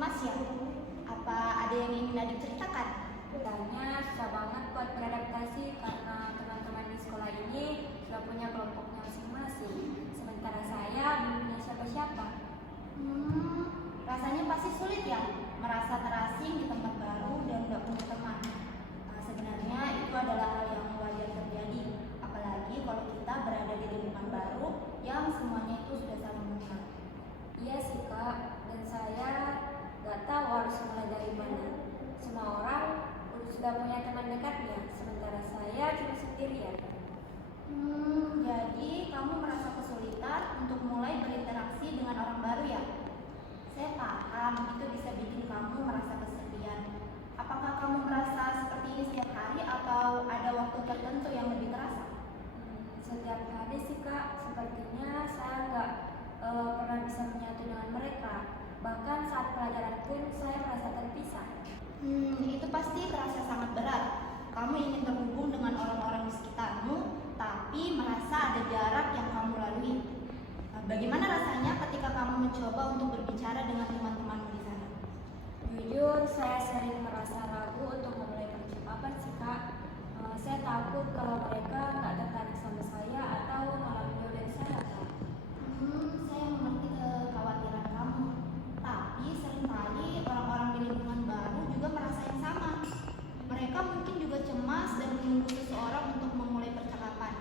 cemas ya? Apa ada yang ingin Adit ceritakan? Katanya susah banget buat beradaptasi karena teman-teman di sekolah ini sudah punya kelompoknya masing-masing. Sementara saya belum punya siapa-siapa. Rasanya pasti sulit ya, merasa terasing di tempat baru dan gak punya teman. Sebenarnya itu adalah hal yang wajar terjadi, apalagi kalau kita berada di lingkungan baru yang semuanya itu sudah saling mengenal. Iya sih kak, dan saya gak tahu harus mulai dari mana. Semua orang sudah punya teman dekatnya, sementara saya cuma sendirian. Jadi kamu merasa kesulitan untuk mulai berinteraksi dengan orang baru ya? Saya paham, itu bisa bikin kamu merasa kesepian. Apakah kamu merasa seperti ini setiap hari atau ada waktu tertentu yang lebih terasa? Setiap hari sih kak, sepertinya saya nggak pernah bisa menyatu dengan mereka. Bahkan saat pelajaran pun saya merasa terpisah. Itu pasti terasa sangat berat. Kamu ingin terhubung dengan orang-orang di sekitarmu, tapi merasa ada jarak yang kamu lalui. Bagaimana rasanya ketika kamu mencoba untuk berbicara dengan teman-temanmu di sana? Jujur, saya sering merasa ragu untuk memulai percakapan sih kak. Saya takut kalau mereka nggak tertarik sama saya atau malah menjauh dari saya kak. Saya mengerti kekhawatiran kamu. Tapi seringkali orang-orang di lingkungan baru juga merasa yang sama. Mereka mungkin juga cemas dan menunggu seseorang untuk memulai percakapan.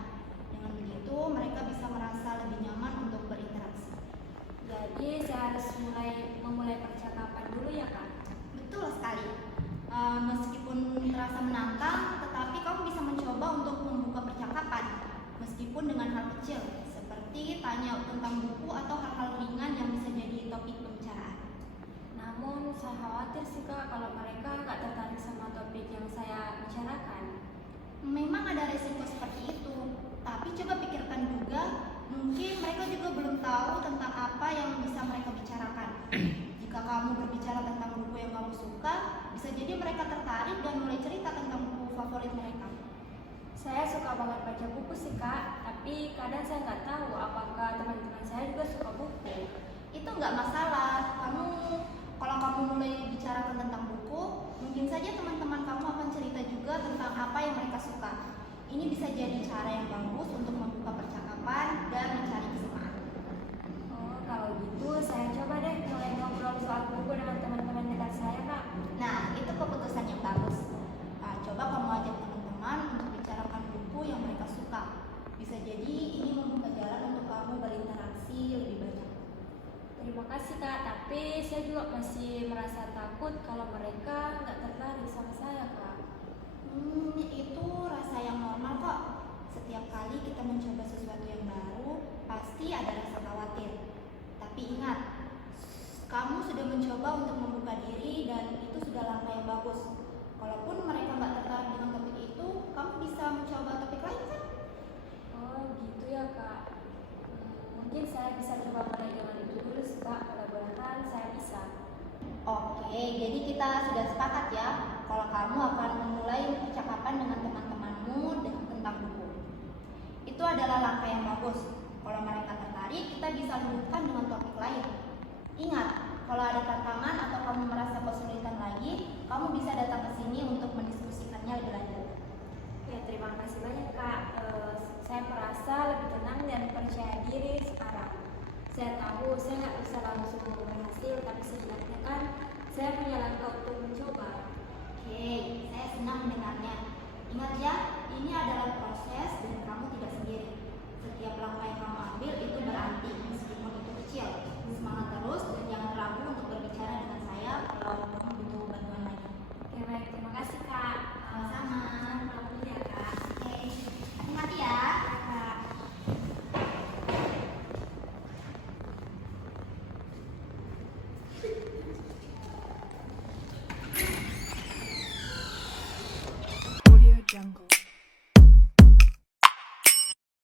Dengan begitu, mereka bisa merasa lebih nyaman untuk berinteraksi. Jadi saya harus memulai percakapan dulu ya kak. Betul sekali. Meskipun terasa menantang, tetapi kamu bisa mencoba untuk membuka percakapan, meskipun dengan hal kecil, seperti tanya tentang buku atau hal-hal ringan yang bisa jadi topik pembicaraan. Namun saya khawatir sih kak kalau mereka nggak tertarik sama topik yang saya bicarakan. Memang ada resiko seperti itu, tapi coba pikirkan juga, mungkin mereka juga belum tahu tentang apa yang bisa mereka bicarakan. Jika kamu berbicara tentang buku yang kamu suka, bisa jadi mereka tertarik dan mulai cerita tentang buku favorit mereka. Saya suka banget baca buku sih kak, tapi kadang saya nggak tahu apakah teman-teman saya juga suka buku. Itu nggak masalah. Kalau kamu mulai bicarakan tentang buku, mungkin saja teman-teman kamu akan cerita juga tentang apa yang mereka suka. Ini bisa jadi cara yang bagus untuk membuka percakapan dan mencari kesamaan. Oh, kalau gitu saya coba deh mulai ngobrol soal buku dengan teman-teman dekat saya kak. Nah, itu keputusan yang bagus. Coba kamu ajak teman-teman untuk bicarakan buku yang mereka suka. Bisa jadi ini membuka jalan untuk kamu berinteraksi lebih banyak. Terima kasih kak, tapi saya juga masih merasa takut kalau mereka nggak tertarik sama saya kak. Itu rasa yang normal kok. Setiap kali kita mencoba sesuatu yang baru, pasti ada rasa khawatir. Tapi ingat, kamu sudah mencoba untuk membuka diri dan itu sudah langkah yang bagus. Kalaupun mereka nggak tertarik dengan topik itu, kamu bisa mencoba topik lain kan? Oh gitu ya kak. Mungkin saya bisa coba mulai dengan itu dulu sih kak, mudah-mudahan saya bisa. Oke, jadi kita sudah sepakat ya kalau kamu akan memulai percakapan dengan teman-temanmu tentang buku. Itu adalah langkah yang bagus. Kalau mereka tertarik, kita bisa lanjutkan dengan topik lain. Ingat, kalau ada tantangan atau kamu merasa kesulitan lagi, kamu bisa datang ke sini untuk mendiskusikannya lebih lanjut. Ya terima kasih banyak kak. Saya merasa lebih tenang dan percaya diri sekarang. Saya tahu saya nggak bisa langsung berhasil